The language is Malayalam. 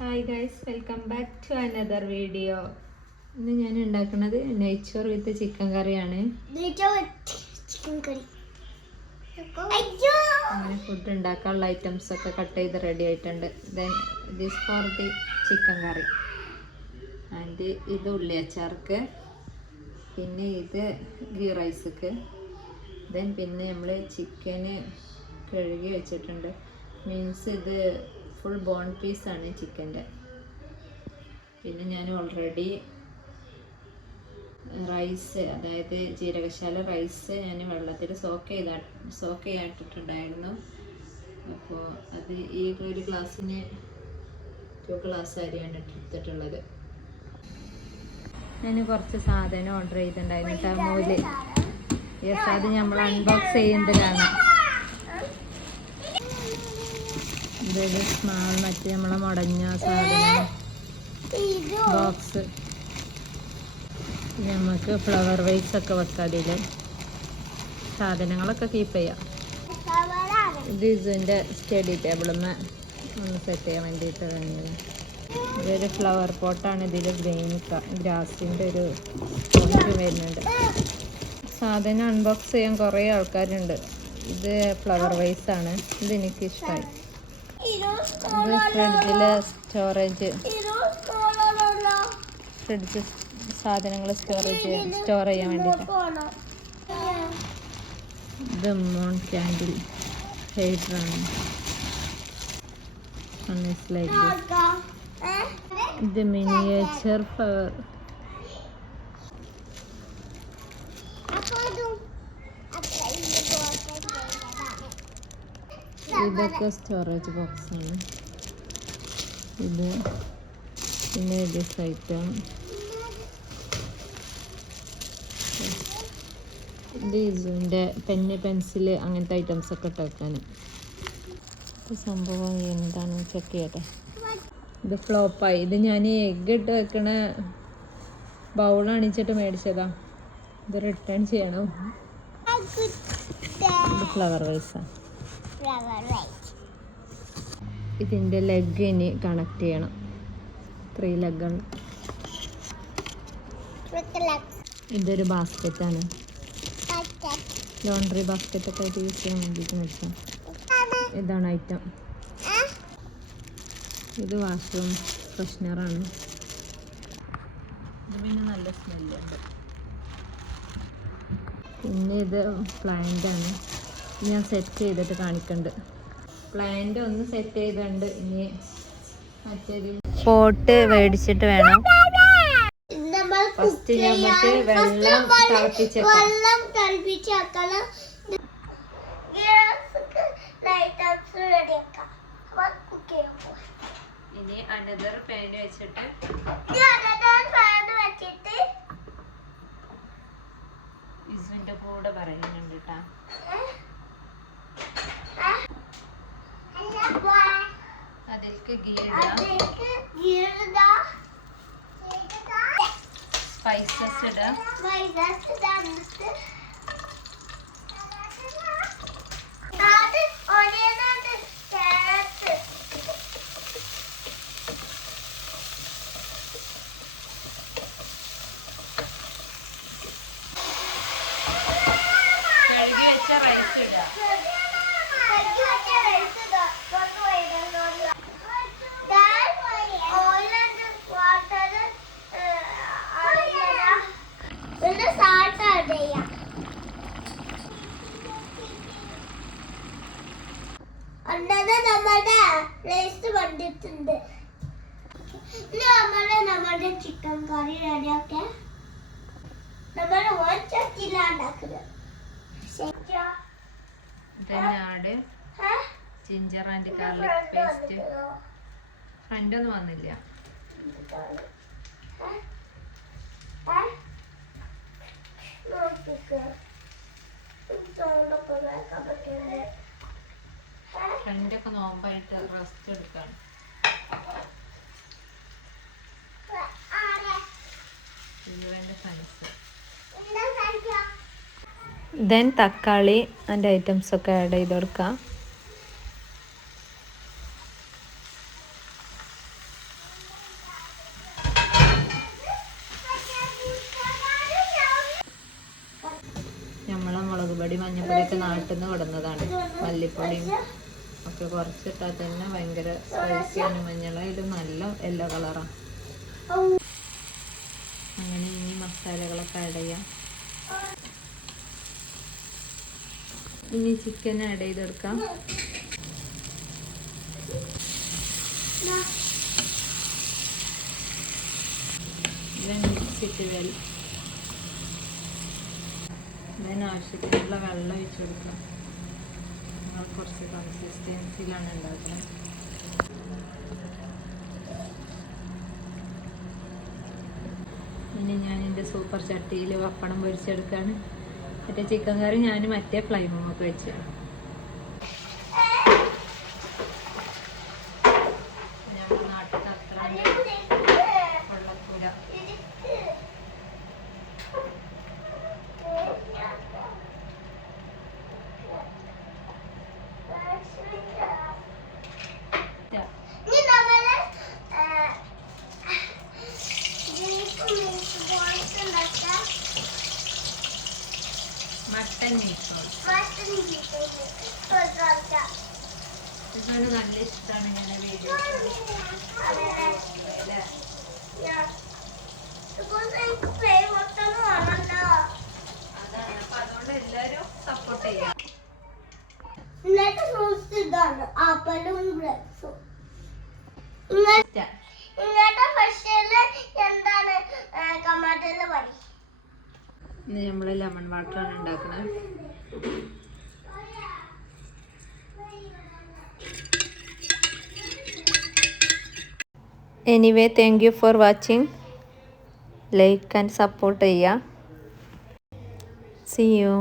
Hi guys, welcome back to another video. ഇന്ന് ഞാൻ ഉണ്ടാക്കുന്നത് നെയ്ച്ചോർ വിത്ത് ചിക്കൻ കറിയാണ്. അങ്ങനെ ഫുഡ് ഉണ്ടാക്കാനുള്ള ഐറ്റംസ് ഒക്കെ കട്ട് ചെയ്ത് റെഡി ആയിട്ടുണ്ട്. Then this for the chicken curry and ഇത് ഉള്ളി അച്ചാർക്ക്, പിന്നെ ഇത് ഗീ റൈസ്ക്ക്, ദെൻ പിന്നെ നമ്മൾ ചിക്കന് കഴുകി വെച്ചിട്ടുണ്ട്. മീൻസ് ഇത് ഫുൾ ബോൺ പീസാണ് ചിക്കൻ്റെ. പിന്നെ ഞാൻ ഓൾറെഡി റൈസ്, അതായത് ജീരകശാല റൈസ് ഞാൻ വെള്ളത്തിൽ സോക്ക് ചെയ്യാട്ടിട്ടുണ്ടായിരുന്നു. അപ്പോൾ അത് ഈ ഒരു ഗ്ലാസ്സിന് 2 ഗ്ലാസ് അരിയാണ് എടുത്തിട്ടുള്ളത്. ഞാൻ കുറച്ച് സാധനം ഓർഡർ ചെയ്തിട്ടുണ്ടായിരുന്നു ടമോല്. യെസ്, അത് നമ്മൾ അൺബോക്സ് ചെയ്യുന്നതിലാണ്. ഇതൊരു സ്മാൾ മറ്റേ നമ്മളെ മുടഞ്ഞ സാധനം ബോക്സ്. നമുക്ക് ഫ്ലവർ വൈസ് ഒക്കെ വെക്കാം. അതിൽ സാധനങ്ങളൊക്കെ കീപ്പ് ചെയ്യാം. ഇത് ഇതിൻ്റെ സ്റ്റഡി ടേബിളിന്മേ ഒന്ന് സെറ്റ് ചെയ്യാൻ വേണ്ടിയിട്ട് വേണ്ടത്. ഇതൊരു ഫ്ലവർ പോട്ടാണ്. ഇതിൽ ഗ്രാസിൻ്റെ ഒരു സ്പോഞ്ച് വരുന്നുണ്ട്. സാധനം അൺബോക്സ് ചെയ്യാൻ കുറേ ആൾക്കാരുണ്ട്. ഇത് ഫ്ലവർ വൈസ് ആണ്. ഇത് എനിക്കിഷ്ടമായി. ഇത് ഫ്രിഡ്ജിലെ ഫ്രിഡ്ജ് സാധനങ്ങൾ സ്റ്റോർ ചെയ്യാൻ വേണ്ടിയിട്ട്. ഇത് മോൺ ക്യാൻഡിൽ ഹൈഡ്രാണ്. ഇത് മിനിയേച്ചർ ഫ്ലവർ. ഇതൊക്കെ സ്റ്റോറേജ് ബോക്സാണ്. ഇത് പിന്നെ ദിസ് ഐറ്റം. ഇത് ഇതിൻ്റെ പെന്ന്, പെൻസില്, അങ്ങനത്തെ ഐറ്റംസ് ഒക്കെ ഇട്ട് വെക്കാൻ. സംഭവം എന്താണെന്ന് ചെക്ക് ചെയ്യട്ടെ. ഇത് ഫ്ലോപ്പായി. ഇത് ഞാൻ എഗ്ഗ് ഇട്ട് വെക്കണ ബൗളണിച്ചിട്ട് മേടിച്ചതാ. ഇത് റിട്ടേൺ ചെയ്യണം. ഇത് ഫ്ലവർ വൈസാണ്. ഇതിൻ്റെ ലെഗ് ഇനി കണക്ട് ചെയ്യണം. 3 ലെഗാണ്. ഇതൊരു ബാസ്ക്കറ്റാണ്. ലോണ്ടറി ബാസ്ക്കറ്റൊക്കെ ആയിട്ട് യൂസ് ചെയ്യാൻ വേണ്ടിയിട്ട് മേടിച്ചാൽ. ഇതാണ് ഐറ്റം. ഇത് വാഷ്റൂം ഫ്രഷ്നറാണ്. ഇത് പിന്നെ നല്ല സ്മെല്ലുണ്ട്. പിന്നെ ഇത് പ്ലാന്റാണ്. ഞാൻ സെറ്റ് ചെയ്തിട്ട് കാണിക്കുന്നുണ്ട്. പ്ലാന്റ് ഒന്ന് സെറ്റ് ചെയ്തിട്ടുണ്ട്. ഇനി മറ്റൊരു പോട്ട് മേടിച്ചിട്ട് വേണം. ഫസ്റ്റ് നമുക്ക് വെള്ളം തിളപ്പിച്ചേക്കണം. ഇനി അനദർ പാൻ വെച്ചിട്ട് ഇതിന്റെ കൂടെ പറയുന്നുണ്ട് കേട്ടാ. അതിലേക്ക് ഗീ ഇടാം, സ്പൈസസ് ഇടാം. കഴുകി വെച്ച റൈസ് ഇടാം. നമ്മുടെ റൈസ് വന്നിട്ടുണ്ട്. നമ്മുടെ ചിക്കൻ കറി റെഡിയാക്കെ നമ്മൾ ഉണ്ടാക്കുന്നത്. ഇതന്നെയാണ് ജിഞ്ചർ ആൻഡ് ഗാർലിക് പേസ്റ്റ്. ഫ്രണ്ടൊന്നും വന്നില്ല. ഫ്രണ്ടൊക്കെ നോമ്പായിട്ട് റെസ്റ്റ് എടുക്കാണ്. ദെൻ തക്കാളി അതിൻ്റെ ഐറ്റംസൊക്കെ ആഡ് ചെയ്ത് കൊടുക്കാം. മഞ്ഞപ്പൊടിയൊക്കെ നാട്ടിൽ നിന്ന് കൊടുന്നതാണ്. മല്ലിപ്പൊടിയും ഒക്കെ കുറച്ചിട്ടാൽ തന്നെ ഭയങ്കര സ്പൈസിയാണ്. മഞ്ഞളായാലും നല്ല യെല്ലോ കളറാണ്. അങ്ങനെ ഇനി മസാലകളൊക്കെ ആഡ് ചെയ്യാം. ഇനി ചിക്കൻ ആഡ് ചെയ്തെടുക്കാം. മിക്സിട്ട് ഇതിന് ആവശ്യത്തിനുള്ള വെള്ളം ഒഴിച്ച് കൊടുക്കാം. ഞങ്ങൾ കുറച്ച് കൺസിസ്റ്റൻസിയിലാണ് ഉണ്ടാക്കുന്നത്. ഇനി ഞാൻ എൻ്റെ സൂപ്പർ ചട്ടിയിൽ പപ്പടം പൊരിച്ചെടുക്കുകയാണ്. മറ്റേ ചിക്കൻ കറി ഞാൻ മറ്റേ ഫ്ലൈമൊക്കെ വെച്ചാണ്. മട്ടൻ ഇതാണ് നല്ല ഇഷ്ടമാണ്. ഇങ്ങനെ വീഡിയോ അതാണ്. അപ്പൊ അതുകൊണ്ട് എല്ലാരും സപ്പോർട്ട് ചെയ്യാം. ഇന്നത്തെ ഫ്രൂട്ട്സ് ഇതാണ് ആപ്പിളും ഗ്രേപ്സും. ഇന്നത്തെ സ്പെഷ്യല് എന്താണ് കമാറ്റെന്ന് പറയും. ഇന്ന് നമ്മള് ലെമൺ വാട്ടറാണ് ഉണ്ടാക്കുന്നത്. Anyway thank you for watching. Like and support ചെയ്യുക. See you.